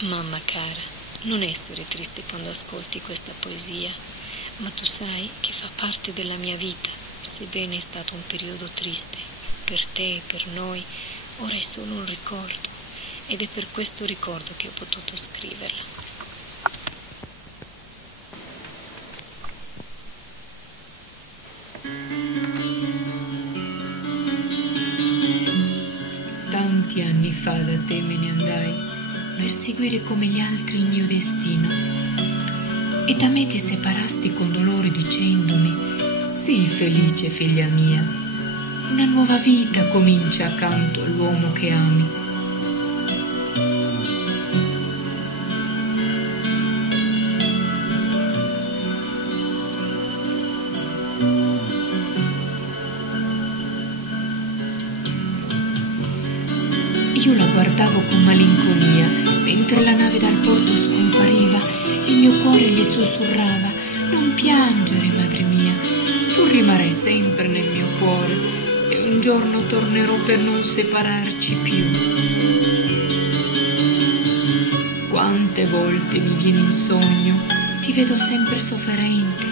Mamma cara, non essere triste quando ascolti questa poesia, ma tu sai che fa parte della mia vita, sebbene è stato un periodo triste, per te e per noi, ora è solo un ricordo, ed è per questo ricordo che ho potuto scriverla. Tanti anni fa da te me ne andai per seguire come gli altri il mio destino, e da me ti separasti con dolore dicendomi: sii felice, figlia mia, una nuova vita comincia accanto all'uomo che ami. Io la guardavo con malinconia, mentre la nave dal porto scompariva, il mio cuore gli sussurrava: non piangere, madre mia, tu rimarrai sempre nel mio cuore, e un giorno tornerò per non separarci più. Quante volte mi viene in sogno, ti vedo sempre sofferente,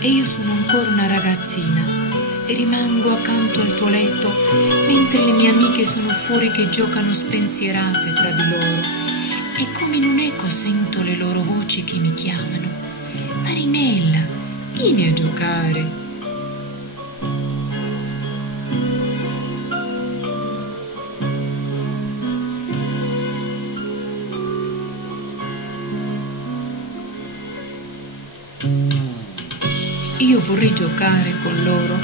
e io sono ancora una ragazzina, e rimango accanto al tuo letto, mentre le mie amiche sono fuori che giocano spensierate tra di loro, e come in un eco sento le loro voci che mi chiamano: Marinella, vieni a giocare. Io vorrei giocare con loro,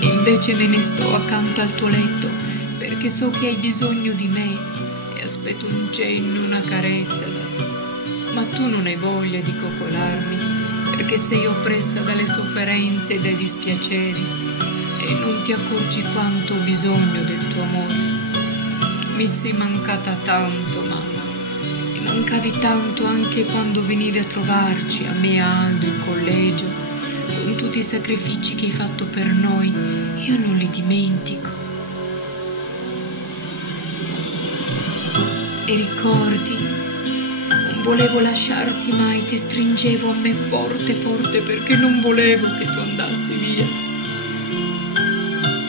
e invece me ne sto accanto al tuo letto, perché so che hai bisogno di me e aspetto un cenno, una carezza da te. Ma tu non hai voglia di coccolarmi, perché sei oppressa dalle sofferenze e dai dispiaceri, e non ti accorgi quanto ho bisogno del tuo amore. Mi sei mancata tanto, mamma, e mancavi tanto anche quando venivi a trovarci, a me e Aldo in collegio, con tutti i sacrifici che hai fatto per noi. Io non li dimentico. E ricordi, non volevo lasciarti mai, ti stringevo a me forte forte perché non volevo che tu andassi via.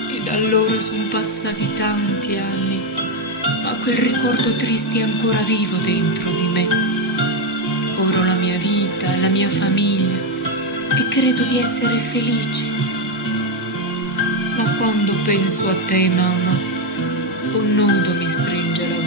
E da allora sono passati tanti anni, ma quel ricordo triste è ancora vivo dentro di me. Ora ho la mia vita, la mia famiglia, e credo di essere felice. Ma quando penso a te, mamma, un nodo mi stringe la